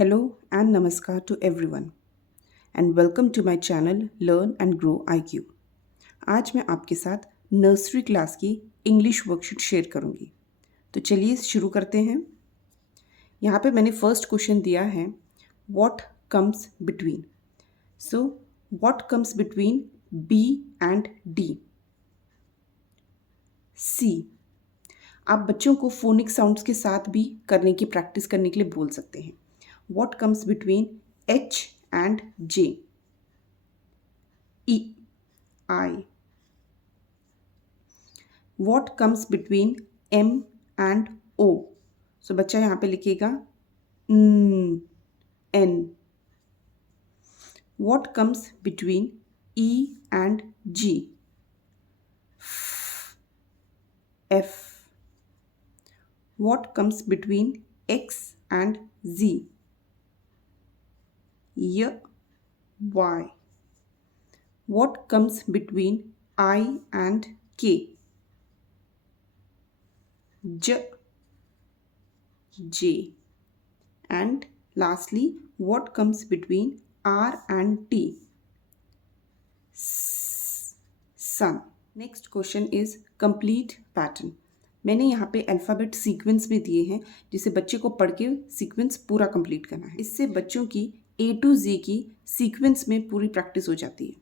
Hello and namaskar to everyone and welcome to my channel Learn and Grow IQ. आज मैं आपके साथ nursery class की English worksheet share करूंगी। तो चलिए शुरू करते हैं। यहाँ पे मैंने फर्स्ट क्वेश्चन दिया है what comes between. So what comes between B and D? C. आप बच्चों को फोनिक साउंड्स के साथ भी करने की प्रैक्टिस करने के लिए बोल सकते हैं। What comes between H and J? E, I. What comes between M and O? So बच्चा यहाँ पे लिखेगा N. What comes between E and G? F. What comes between X and Z? Y. What comes between I and K? J. And lastly, what comes between R and T? Sun. Next question is complete pattern. मैंने यहाँ पे alphabet sequence में दिए हैं जिसे बच्चे को पढ़ के सीक्वेंस पूरा कंप्लीट करना है। इससे बच्चों की A to Z की सीक्वेंस में पूरी प्रैक्टिस हो जाती है।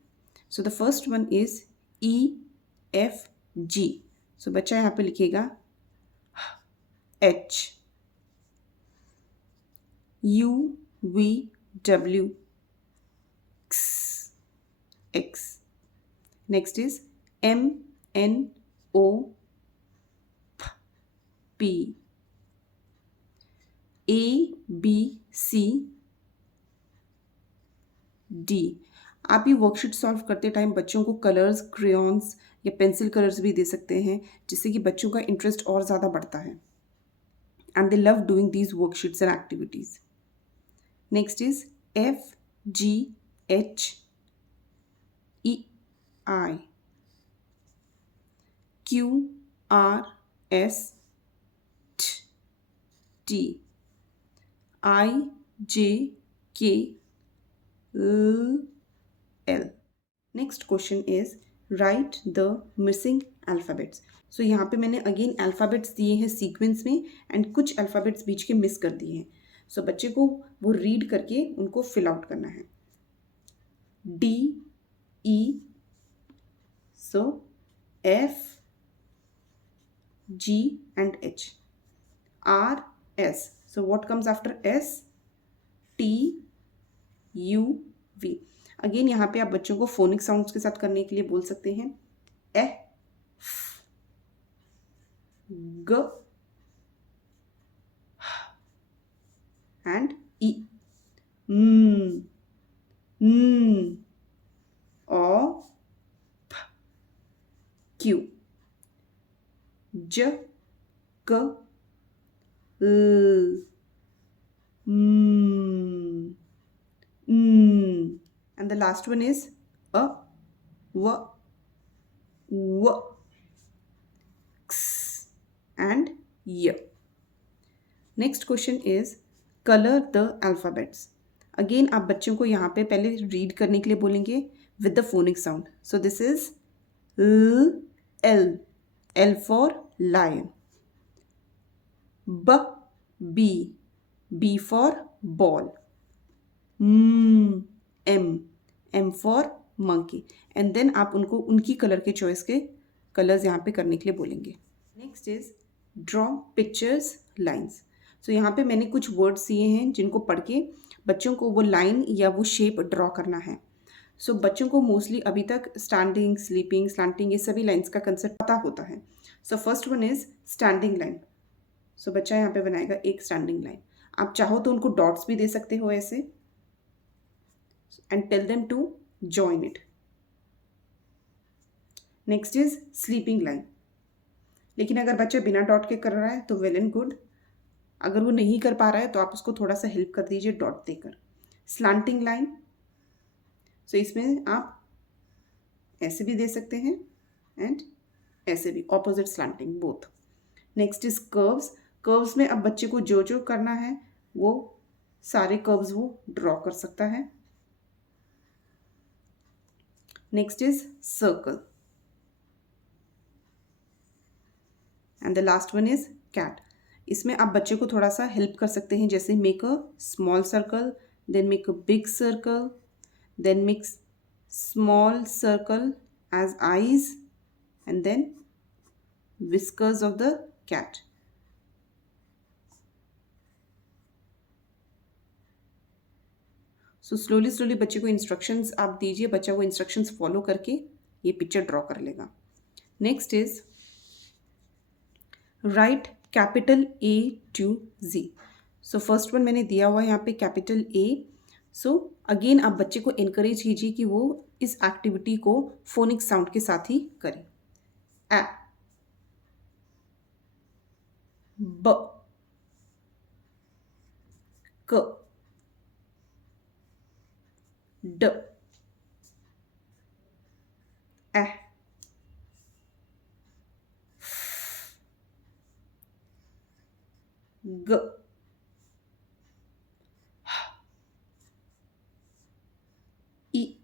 सो the first one is EFG। सो बच्चा यहाँ पे लिखेगा H, UVW, X. Next is MNOP, ABCD। आप ये वर्कशीट सॉल्व करते टाइम बच्चों को कलर्स, क्रेयॉन्स या पेंसिल कलर्स भी दे सकते हैं जिससे कि बच्चों का इंटरेस्ट और ज़्यादा बढ़ता है and they love doing these worksheets and activities. Next is FGHEI, QRST, IJKL. Next question is write the missing alphabets. सो यहाँ पे मैंने अगेन अल्फ़ाबेट्स दिए हैं सीक्वेंस में एंड कुछ अल्फ़ाबेट्स बीच के मिस कर दिए हैं। सो बच्चे को वो रीड करके उनको फिल आउट करना है। DE, so FG and H. RS, so what comes after S? TUV. Again यहाँ पे आप बच्चों को फोनिक साउंड्स के साथ करने के लिए बोल सकते हैं G and E. O Q. J K L and the last one is A W W X and Y. Next question is color the alphabets. Again आप बच्चों को यहाँ पे पहले रीड करने के लिए बोलेंगे with the phonic sound. So this is L, L for lion. B for ball. M for monkey. And then आप उनको उनकी कलर के चॉइस के कलर्स यहाँ पे करने के लिए बोलेंगे। Next is draw pictures lines. So यहाँ पे मैंने कुछ वर्ड्स दिए हैं जिनको पढ़ के बच्चों को वो लाइन या वो शेप ड्रॉ करना है। सो बच्चों को मोस्टली अभी तक स्टैंडिंग, स्लीपिंग, स्लैंटिंग ये सभी लाइन्स का कंसेप्ट पता होता है। So first one is standing line. So बच्चा यहाँ पे बनाएगा एक स्टैंडिंग लाइन। आप चाहो तो उनको डॉट्स भी दे सकते हो ऐसे and tell them to join it. Next is sleeping line. लेकिन अगर बच्चा बिना डॉट के कर रहा है तो वेल एंड गुड। अगर वो नहीं कर पा रहा है तो आप उसको थोड़ा सा हेल्प कर दीजिए डॉट देकर। स्लैंटिंग लाइन, सो इसमें आप ऐसे भी दे सकते हैं एंड ऐसे भी, opposite slanting both. Next is curves. Curves में अब बच्चे को जो जो करना है वो सारे कर्व्स वो ड्रॉ कर सकता है। Next is circle and the last one is cat. इसमें आप बच्चे को थोड़ा सा हेल्प कर सकते हैं, जैसे make a small circle, then make a big circle, then make small circle as eyes and then whiskers of the cat. So slowly slowly बच्चे को इंस्ट्रक्शंस आप दीजिए, बच्चा वो इंस्ट्रक्शंस फॉलो करके ये पिक्चर ड्रॉ कर लेगा। Next is right capital A to Z। So first one मैंने दिया हुआ है यहाँ पे कैपिटल A। सो अगेन आप बच्चे को इनकरेज कीजिए कि वो इस एक्टिविटी को फोनिक साउंड के साथ ही करें। A, B, K, D, A, G, I,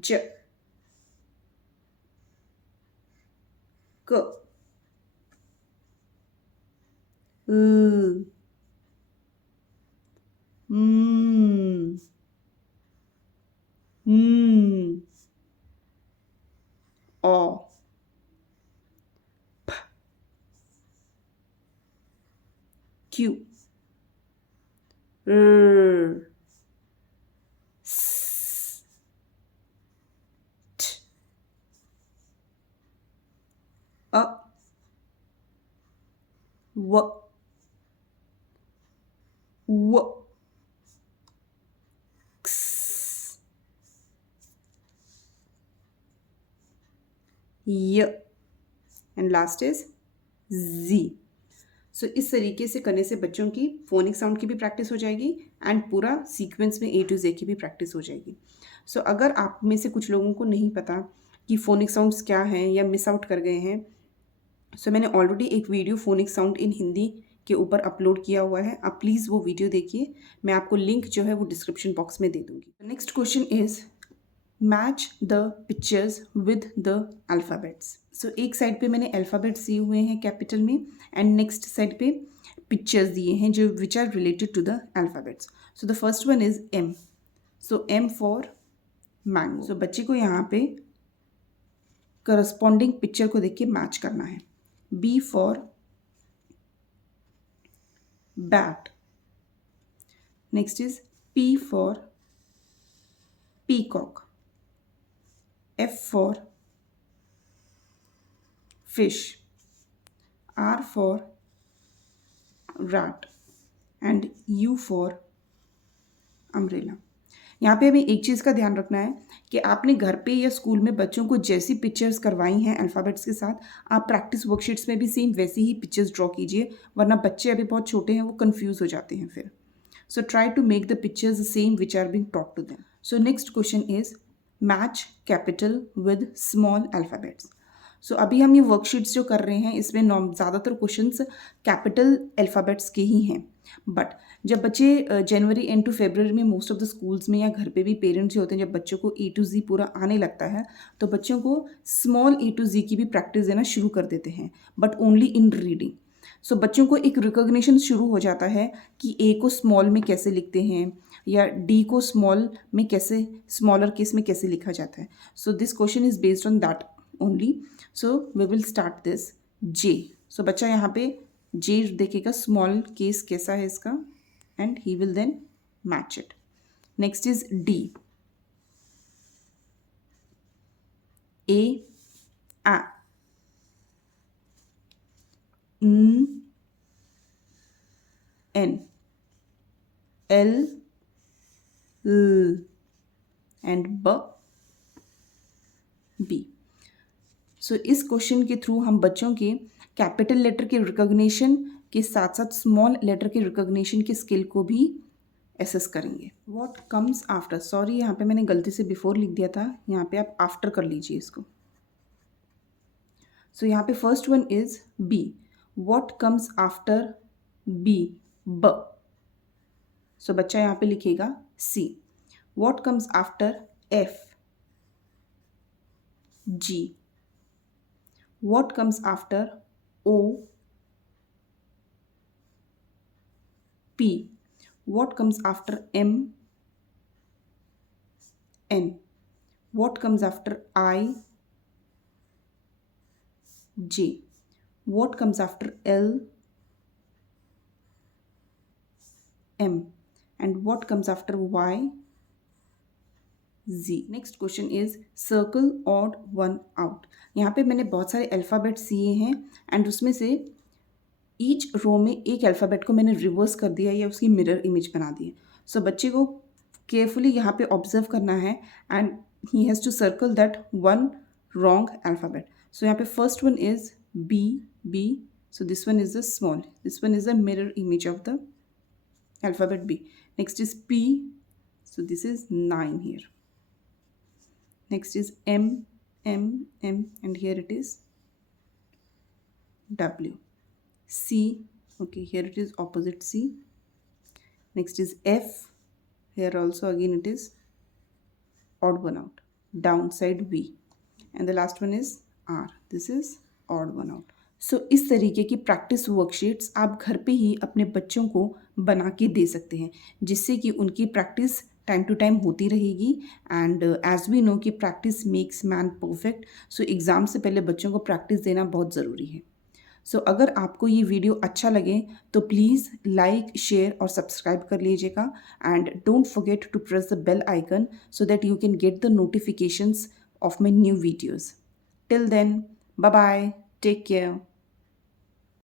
J, K, L, M, N, O, Q, R, S, T, A, W, W, X, Y and last is Z। सो इस तरीके से करने से बच्चों की फोनिक साउंड की भी प्रैक्टिस हो जाएगी एंड पूरा सीक्वेंस में A to Z की भी प्रैक्टिस हो जाएगी। सो अगर आप में से कुछ लोगों को नहीं पता कि फोनिक साउंड्स क्या हैं या मिस आउट कर गए हैं, सो मैंने ऑलरेडी एक video phonic sound in Hindi के ऊपर अपलोड किया हुआ है, आप प्लीज़ वो वीडियो देखिए। मैं आपको लिंक जो है वो डिस्क्रिप्शन बॉक्स में दे दूँगी। Next question is match the pictures with the alphabets. So एक साइड पे मैंने अल्फ़ाबेट्स दिए हुए हैं कैपिटल में एंड नेक्स्ट साइड पे पिक्चर्स दिए हैं जो which are related to the alphabets. So the first one is M। So M for mango. So बच्चे को यहाँ पे करस्पॉन्डिंग पिक्चर को देख के मैच करना है। B for bat। Next is P for peacock। F for fish, R for rat and U for umbrella। यहाँ पे हमें एक चीज़ का ध्यान रखना है कि आपने घर पे या स्कूल में बच्चों को जैसी पिक्चर्स करवाई हैं अल्फ़ाबेट्स के साथ, आप प्रैक्टिस वर्कशीट्स में भी सेम वैसी ही पिक्चर्स ड्रॉ कीजिए, वरना बच्चे अभी बहुत छोटे हैं, वो कंफ्यूज हो जाते हैं फिर। So try to make the pictures the same which are being taught to them. So next question is match capital with small alphabets. So अभी हम ये वर्कशीट्स जो कर रहे हैं इसमें ज़्यादातर क्वेश्चंस कैपिटल अल्फ़ाबेट्स के ही हैं, बट जब बच्चे जनवरी एंड टू फरवरी में मोस्ट ऑफ द स्कूल्स में या घर पे भी पेरेंट्स जो होते हैं, जब बच्चों को A to Z पूरा आने लगता है तो बच्चों को स्मॉल A to Z की भी प्रैक्टिस देना शुरू कर देते हैं, बट ओनली इन रीडिंग। सो बच्चों को एक रिकॉग्निशन शुरू हो जाता है कि A को स्मॉल में कैसे लिखते हैं या D को स्मॉल में कैसे, स्मॉलर केस में कैसे लिखा जाता है। So this question is based on that only. So we will start this J। सो बच्चा यहाँ पे J देखेगा स्मॉल केस कैसा है इसका and he will then match it. Next is D। A, N, N, L, L and B, B। सो इस question के थ्रू हम बच्चों के कैपिटल लेटर के रिकॉग्निशन के साथ साथ स्मॉल लेटर के रिकॉग्निशन के स्किल को भी एसेस करेंगे। व्हाट कम्स आफ्टर, सॉरी यहाँ पे मैंने गलती से बिफोर लिख दिया था, यहाँ पे आप आफ्टर कर लीजिए इसको। सो यहाँ पे first one is B. What comes after B, ब. सो बच्चा यहाँ पे लिखेगा C. What comes after F? G. What comes after O? P. What comes after M? N. What comes after I? J. What comes after L? M. And what comes after Y? Z. Next question is circle odd one out. यहाँ पे मैंने बहुत सारे alphabets दिए हैं and उसमें से each row में एक अल्फ़ाबेट को मैंने रिवर्स कर दिया या उसकी मिरर इमेज बना दी है. सो बच्चे को केयरफुली यहाँ पे ऑब्जर्व करना है and he has to circle that one wrong alphabet. So यहाँ पे first one is B. So this one is the small. This one is the mirror image of the alphabet B. Next is P. So this is 9 here. Next is M, and here it is W. C. Okay, here it is opposite C. Next is F. Here also again it is odd one out. Downside V. And the last one is R. This is odd one out. सो इस तरीके की practice worksheets आप घर पे ही अपने बच्चों को बना के दे सकते हैं जिससे कि उनकी प्रैक्टिस टाइम टू टाइम होती रहेगी. एंड एज वी नो कि प्रैक्टिस मेक्स मैन परफेक्ट. सो एग्ज़ाम से पहले बच्चों को प्रैक्टिस देना बहुत ज़रूरी है. सो अगर आपको ये वीडियो अच्छा लगे तो प्लीज़ लाइक, शेयर और सब्सक्राइब कर लीजिएगा. And don't forget to press the bell icon so that you can get the notifications of my new videos. Till then, bye bye, take care.